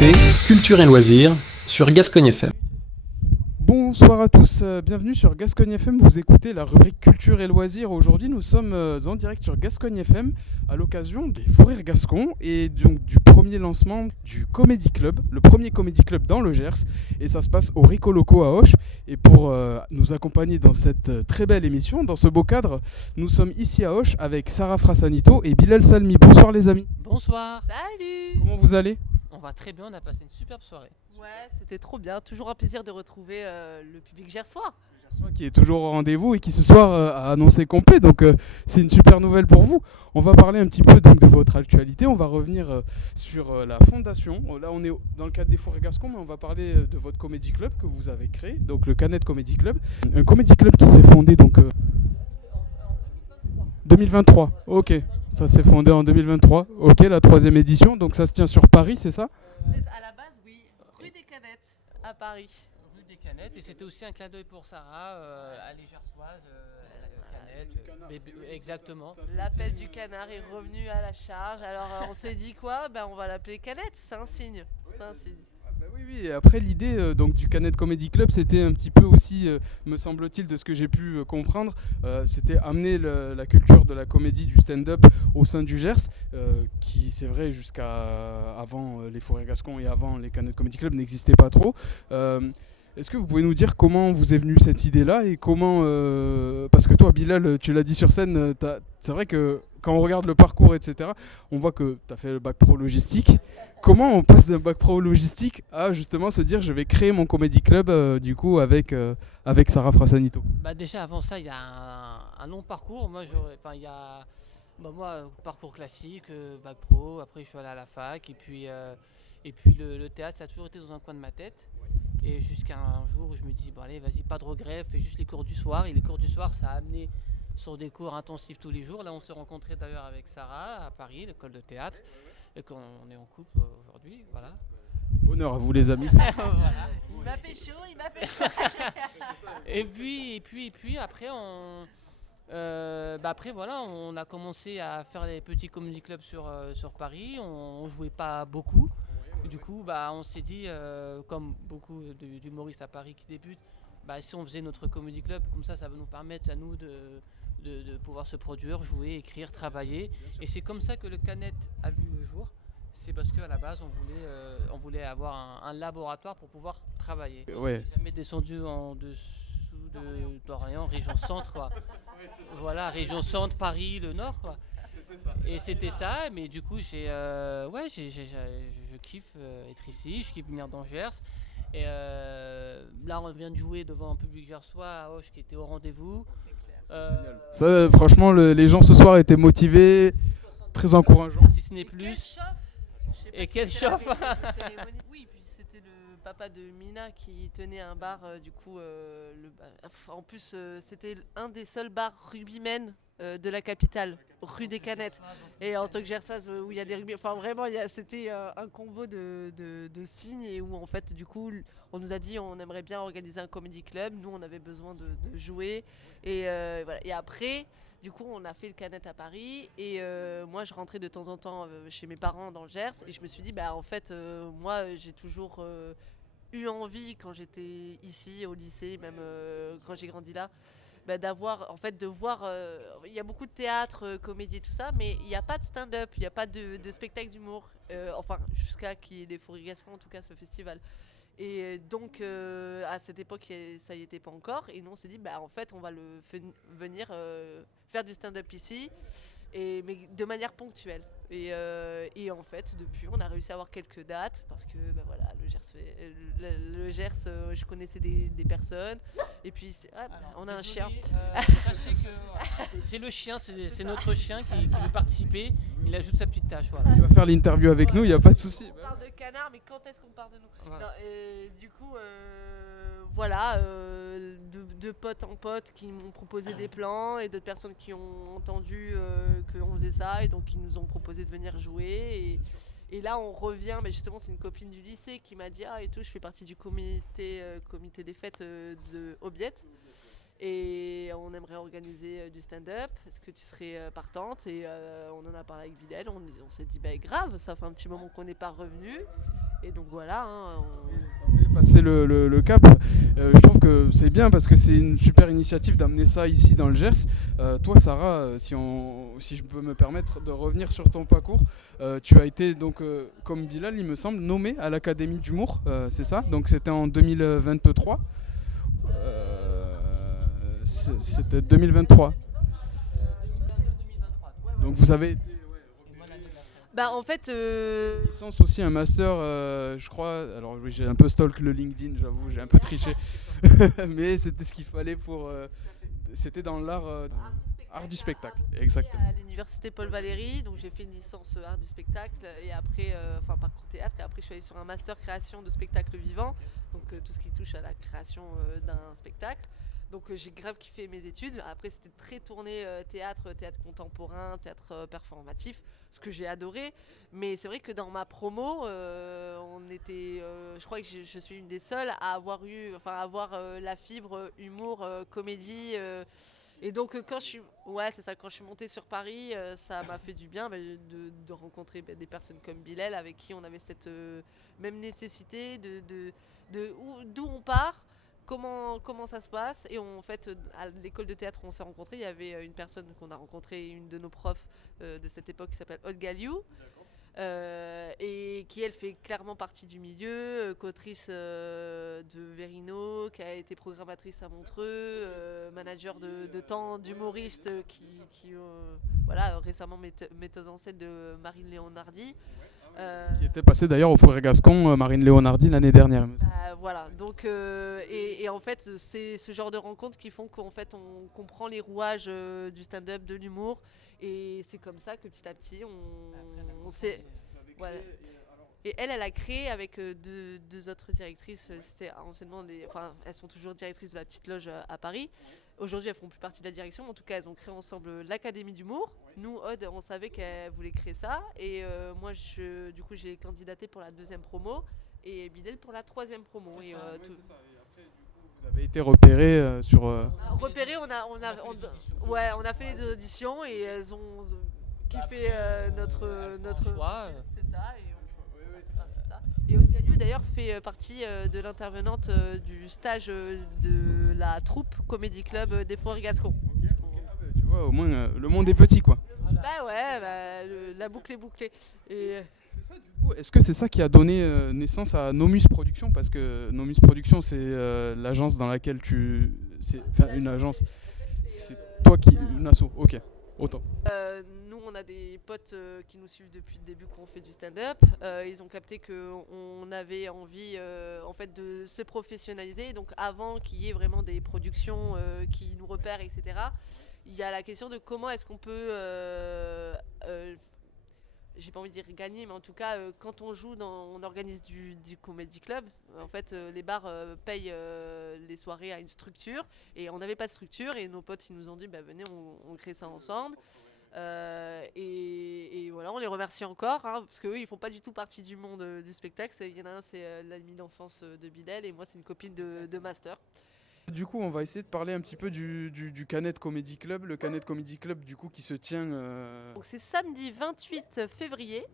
écoutez Culture et Loisirs sur Gascogne FM. Bonsoir à tous, bienvenue sur Gascogne FM, vous écoutez la rubrique Culture et Loisirs. Aujourd'hui nous sommes en direct sur Gascogne FM à l'occasion des Faux Rires Gascons et donc du premier lancement du Comedy Club, le premier Comedy Club dans le Gers, et ça se passe au Rico Loco à Auch. Et pour nous accompagner dans cette très belle émission, dans ce beau cadre, nous sommes ici à Auch avec Sarah Frassanito et Bilal Salmi. Bonsoir les amis. Bonsoir. Salut. Comment vous allez ? On va très bien, on a passé une superbe soirée. Ouais, c'était trop bien. Toujours un plaisir de retrouver le public gersois. Qui est toujours au rendez-vous et qui ce soir a annoncé complet, donc c'est une super nouvelle pour vous. On va parler un petit peu donc de votre actualité, on va revenir sur la fondation. Là on est dans le cadre des Faux Rires Gascons, mais on va parler de votre Comedy Club que vous avez créé, donc le Canette Comedy Club. Un Comedy Club qui s'est fondé donc 2023, ok, ça s'est fondé en 2023, ok, la 3e édition, donc ça se tient sur Paris, c'est ça ? À la base, oui, rue des Canettes à Paris. Rue des Canettes, et c'était aussi un clin d'œil pour Sarah, à les Gersoises, exactement. L'appel du canard est revenu à la charge, alors on s'est dit quoi ? On va l'appeler Canette, c'est un signe. C'est un signe. Oui, et après l'idée donc du Canette Comedy Club, c'était un petit peu aussi, me semble-t-il, de ce que j'ai pu comprendre, c'était amener la culture de la comédie, du stand-up au sein du Gers, qui c'est vrai jusqu'à avant les Faux Rires Gascons et avant les Canette Comedy Club n'existait pas trop. Est-ce que vous pouvez nous dire comment vous est venue cette idée-là et comment, parce que toi Bilal, tu l'as dit sur scène, c'est vrai que quand on regarde le parcours, etc., on voit que tu as fait le bac pro logistique. Comment on passe d'un bac pro logistique à justement se dire je vais créer mon comédie club du coup avec Sarah Frassanito ? Déjà avant ça, il y a un long parcours. Moi, il y a parcours classique, bac pro, après je suis allé à la fac et puis le théâtre ça a toujours été dans un coin de ma tête. Et jusqu'à un jour où je me dis allez vas-y, pas de regrets, fais juste les cours du soir. Et les cours du soir ça a amené sur des cours intensifs tous les jours. Là on s'est rencontrés d'ailleurs avec Sarah à Paris, l'école de théâtre, et qu'on est en couple aujourd'hui, voilà. Honneur à vous les amis. Voilà. Il m'a fait chaud. et puis après on a commencé à faire des petits comedy clubs sur Paris. On jouait pas beaucoup. Du coup, on s'est dit, comme beaucoup d'humoristes à Paris qui débutent, si on faisait notre comedy club, comme ça va nous permettre à nous de pouvoir se produire, jouer, écrire, travailler. Et c'est comme ça que le Canette a vu le jour. C'est parce qu'à la base, on voulait avoir un laboratoire pour pouvoir travailler. Ouais. On n'est jamais descendu en dessous d'Orient, région centre, quoi. Voilà, région centre, Paris, le nord, quoi. Et c'était ça, mais du coup je kiffe être ici, je kiffe venir dans Gers. Et là on vient de jouer devant un public gersois à Auch qui était au rendez-vous. Ça, franchement, les gens ce soir étaient motivés, très encourageants. Si ce n'est plus. Et quel chauffe. Oui, puis c'était le papa de Mina qui tenait un bar, en plus c'était un des seuls bars rugbymen de la capitale, rue des Canettes. Et en tant que gersoise où il y a des rugby, enfin vraiment c'était un combo de signes et où en fait du coup on nous a dit on aimerait bien organiser un comedy club, nous on avait besoin de jouer et voilà. Et après du coup on a fait le Canette à Paris et moi je rentrais de temps en temps chez mes parents dans le Gers et je me suis dit moi j'ai toujours eu envie quand j'étais ici au lycée, même quand j'ai grandi là, de voir, il y a beaucoup de théâtre, comédie et tout ça, mais il n'y a pas de stand-up, il n'y a pas de spectacle d'humour, jusqu'à qu'il y ait des Faux Rires Gascons, en tout cas ce festival. Et donc à cette époque ça y était pas encore et nous on s'est dit en fait on va venir faire du stand-up ici mais de manière ponctuelle et en fait depuis on a réussi à avoir quelques dates parce que le Gers je connaissais des personnes et puis on a un chien. Sachez que c'est le chien, c'est notre chien qui veut participer, il ajoute sa petite tâche, voilà. Il va faire l'interview avec nous, il n'y a pas de souci. On parle de canard, mais quand est-ce qu'on parle de nous ? Voilà. Non, et du coup, de pote en pote qui m'ont proposé des plans et d'autres personnes qui ont entendu qu'on faisait ça et donc qui nous ont proposé de venir jouer. Et là, on revient, mais justement, c'est une copine du lycée qui m'a dit je fais partie du comité des fêtes de Aubiette. Et on aimerait organiser du stand-up. Est-ce que tu serais partante ? Et on en a parlé avec Bilal. On s'est dit grave, ça fait un petit moment qu'on n'est pas revenu. Et donc voilà, hein, Passer le cap. Je trouve que c'est bien parce que c'est une super initiative d'amener ça ici dans le Gers. Toi, Sarah, si je peux me permettre de revenir sur ton parcours, tu as été donc, comme Bilal, il me semble, nommé à l'Académie d'humour, c'est ça? Donc c'était en 2023. C'était 2023. Donc vous avez été bah en fait, licence aussi, un master, je crois. Alors oui, j'ai un peu stalk le LinkedIn, j'avoue, j'ai un peu triché. Mais c'était ce qu'il fallait pour. C'était dans l'art art du spectacle, exactement. à l'université Paul Valéry, donc j'ai fait une licence art du spectacle et après, enfin parcours théâtre, et après je suis allée sur un master création de spectacle vivant, donc tout ce qui touche à la création d'un spectacle. Donc j'ai grave kiffé mes études. Après c'était très tourné théâtre, théâtre contemporain, théâtre performatif, ce que j'ai adoré. Mais c'est vrai que dans ma promo, on était, je crois que je suis une des seules à avoir eu, enfin à avoir la fibre humour, comédie. Et donc ouais c'est ça, quand je suis montée sur Paris, ça m'a fait du bien de rencontrer des personnes comme Bilal avec qui on avait cette même nécessité d'où on part, comment ça se passe. Et en fait, à l'école de théâtre où on s'est rencontrés, il y avait une personne qu'on a rencontrée, une de nos profs de cette époque qui s'appelle Aude Galliou. Et qui elle fait clairement partie du milieu, co-autrice de Verino, qui a été programmatrice à Montreux, manager de temps d'humoristes qui voilà, récemment metteuse en scène de Marine Léonardi. Qui était passée d'ailleurs au Fourré Gascon, Marine Léonardi, l'année dernière. Voilà, donc et en fait c'est ce genre de rencontres qui font qu'en fait on comprend les rouages du stand-up, de l'humour, et c'est comme ça que petit à petit on s'est... Voilà. Et elle a créé avec deux autres directrices, c'était anciennement enfin elles sont toujours directrices de la petite loge à Paris. Aujourd'hui elles font plus partie de la direction, mais en tout cas elles ont créé ensemble l'Académie d'humour. Nous, Aude, on savait qu'elle voulait créer ça, et moi du coup j'ai candidaté pour la 2e promo et Bilal pour la 3e promo. C'est ça. Et après, du coup, vous avez été repéré sur. Repéré, on a fait les auditions et elles ont kiffé notre choix. C'est ça. Et c'est parti de ça. Et Aude Galliou d'ailleurs fait partie de l'intervenante du stage de la troupe Comedy Club des Fourrés Gascons. Tu vois, au moins le monde est petit, quoi. Bah ouais, la boucle est bouclée. Et c'est ça, du coup, est-ce que c'est ça qui a donné naissance à Nomus Productions? Parce que Nomus Productions, c'est l'agence dans laquelle Enfin, une agence. C'est toi qui. Une asso, ok. Autant. Nous, on a des potes qui nous suivent depuis le début quand on fait du stand-up. Ils ont capté qu'on avait envie en fait de se professionnaliser. Donc avant qu'il y ait vraiment des productions qui nous repèrent, etc., il y a la question de comment est-ce qu'on peut, j'ai pas envie de dire gagner, mais en tout cas, quand on joue, on organise du comedy club, en fait, les bars payent les soirées à une structure, et on n'avait pas de structure, et nos potes ils nous ont dit, bah, venez, on crée ça ensemble. Et voilà, on les remercie encore, hein, parce qu'eux ils font pas du tout partie du monde du spectacle. Il y en a un, c'est l'ami d'enfance de Bilal, et moi c'est une copine de master. Du coup, on va essayer de parler un petit peu du Canet Comedy Club. Le Canet Comedy Club, du coup, qui se tient. Donc c'est samedi 28 février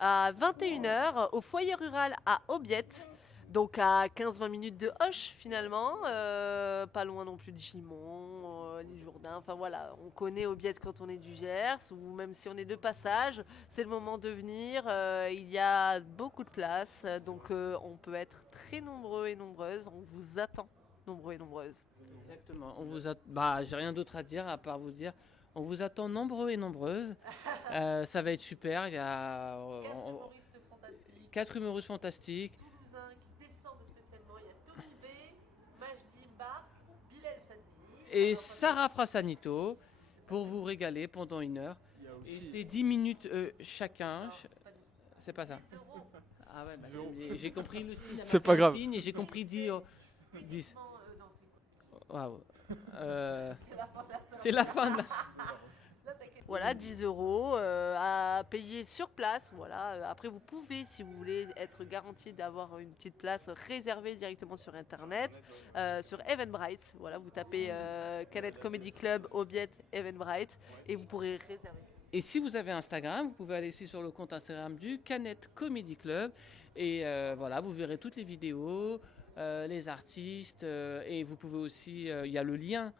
à 21h au foyer rural à Aubiette. Donc à 15-20 minutes de Hoche finalement, pas loin non plus de Gimont, l'Île-Jourdain, enfin voilà, on connaît Aubiette quand on est du Gers, ou même si on est de passage, c'est le moment de venir, il y a beaucoup de place, donc on peut être très nombreux et nombreuses, on vous attend nombreux et nombreuses. Exactement, j'ai rien d'autre à dire à part vous dire, on vous attend nombreux et nombreuses, ça va être super, il y a 4 humoristes fantastiques. Et Sarah Frassanito pour vous régaler pendant 1 heure. Et c'est 10 minutes chacun. C'est pas ça. Ah ouais, j'ai compris le signe. C'est pas grave. Et j'ai compris 10. Waouh. C'est la fin de la... Voilà, 10 € à payer sur place. Voilà. Après, vous pouvez, si vous voulez être garanti d'avoir une petite place réservée directement sur Internet, sur Eventbrite. Voilà, vous tapez Canet Comedy Club, Aubiette, Eventbrite, et vous pourrez réserver. Et si vous avez Instagram, vous pouvez aller aussi sur le compte Instagram du Canette Comedy Club. Et voilà, vous verrez toutes les vidéos, les artistes. Et vous pouvez aussi, il y a le lien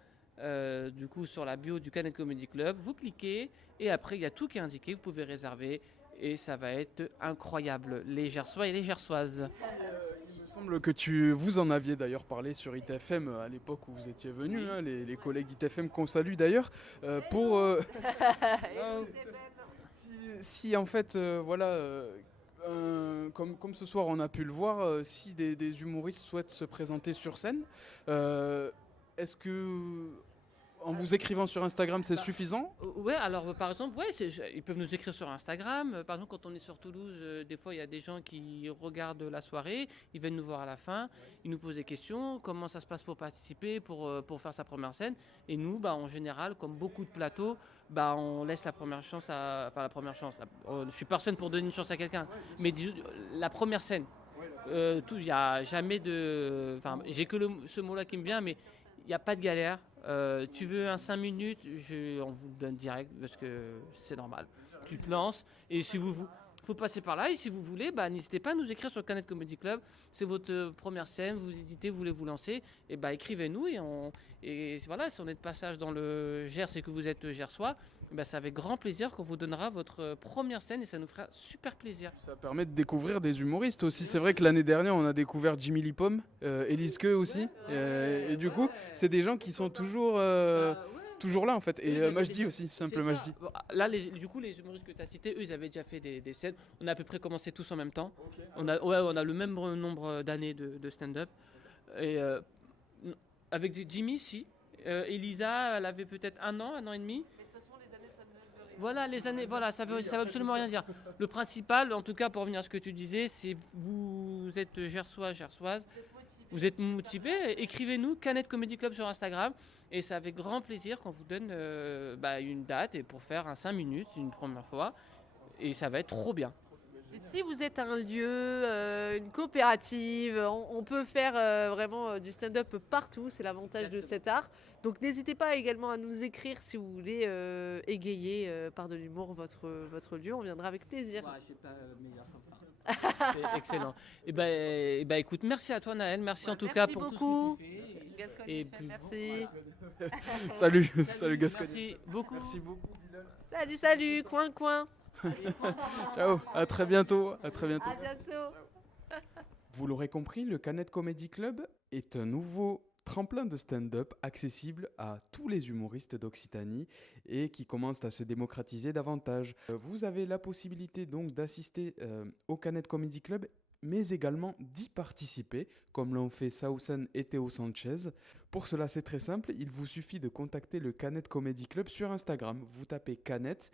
du coup sur la bio du Canette Comedy Club. Vous cliquez et après, il y a tout qui est indiqué. Vous pouvez réserver et ça va être incroyable. Les Gersois et les Gersoises. Il me semble que vous en aviez d'ailleurs parlé sur ITFM à l'époque où vous étiez venus, hein, les collègues d'ITFM qu'on salue d'ailleurs, pour si en fait comme ce soir on a pu le voir, si des humoristes souhaitent se présenter sur scène, est-ce que en vous écrivant sur Instagram c'est suffisant? Ouais, alors par exemple, ils peuvent nous écrire sur Instagram. Par exemple, quand on est sur Toulouse, des fois il y a des gens qui regardent la soirée, ils viennent nous voir à la fin, ils nous posent des questions, comment ça se passe pour participer, pour faire sa première scène. Et nous, en général, comme beaucoup de plateaux, on laisse la première chance je suis personne pour donner une chance à quelqu'un, mais la première scène, il n'y a jamais de... J'ai que ce mot-là qui me vient, mais il n'y a pas de galère. Tu veux un 5 minutes, on vous le donne direct parce que c'est normal. Tu te lances et si vous passez par là et si vous voulez, n'hésitez pas à nous écrire sur Canette Comedy Club. C'est votre première scène, vous hésitez, vous voulez vous lancer, et écrivez-nous et voilà, si on est de passage dans le Gers et que vous êtes gersois, c'est avec grand plaisir qu'on vous donnera votre première scène et ça nous fera super plaisir. Ça permet de découvrir des humoristes aussi. C'est vrai que l'année dernière, on a découvert Jimmy Lipom, Elise Queux aussi. Et du coup, c'est des gens qui sont toujours là en fait. Et Majdi aussi, simple Majdi. Là, du coup, les humoristes que tu as cités, eux, ils avaient déjà fait des scènes. On a à peu près commencé tous en même temps. Okay. On a le même nombre d'années de stand-up. Et avec Jimmy, si. Elisa, elle avait peut-être un an et demi. Voilà, les années, ça veut absolument rien dire. Le principal, en tout cas, pour revenir à ce que tu disais, c'est vous êtes gersois, gersoise, vous êtes motivé, écrivez-nous Canette Comedy Club sur Instagram et c'est avec grand plaisir qu'on vous donne une date et pour faire un 5 minutes une première fois et ça va être trop bien. Et si vous êtes un lieu, une coopérative, on peut faire vraiment du stand-up partout, c'est l'avantage de cet art. Donc n'hésitez pas également à nous écrire si vous voulez égayer par de l'humour votre lieu, on viendra avec plaisir. Ouais, je sais pas meilleur comme ça. C'est excellent. Et écoute, merci à toi Naël, merci en tout cas pour beaucoup. Tout ce que tu fais. Gascogne, et puis, merci. Salut Gascogne. Merci beaucoup. Merci beaucoup. Salut, coin. Ciao, à très bientôt. À bientôt. Vous l'aurez compris, le Canette Comedy Club est un nouveau tremplin de stand-up accessible à tous les humoristes d'Occitanie et qui commence à se démocratiser davantage. Vous avez la possibilité donc d'assister au Canette Comedy Club mais également d'y participer, comme l'ont fait Sausen et Théo Sanchez. Pour cela, c'est très simple, il vous suffit de contacter le Canette Comedy Club sur Instagram. Vous tapez Canette,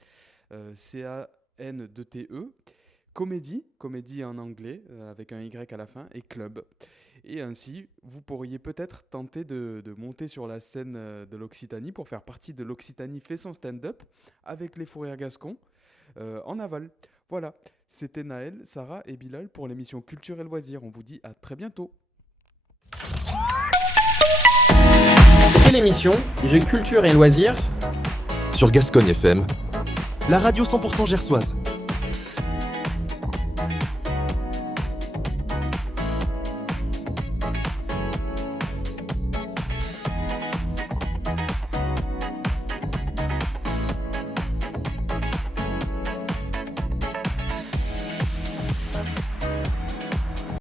C-A-N-2-T-E, comédie en anglais, avec un Y à la fin, et club. Et ainsi, vous pourriez peut-être tenter de monter sur la scène de l'Occitanie pour faire partie de l'Occitanie fait son stand-up avec les Fous Rires Gascons en aval. Voilà, c'était Naël, Sarah et Bilal pour l'émission Culture et Loisirs. On vous dit à très bientôt. C'était l'émission J'ai Culture et Loisirs sur Gascogne FM, la radio 100% gersoise.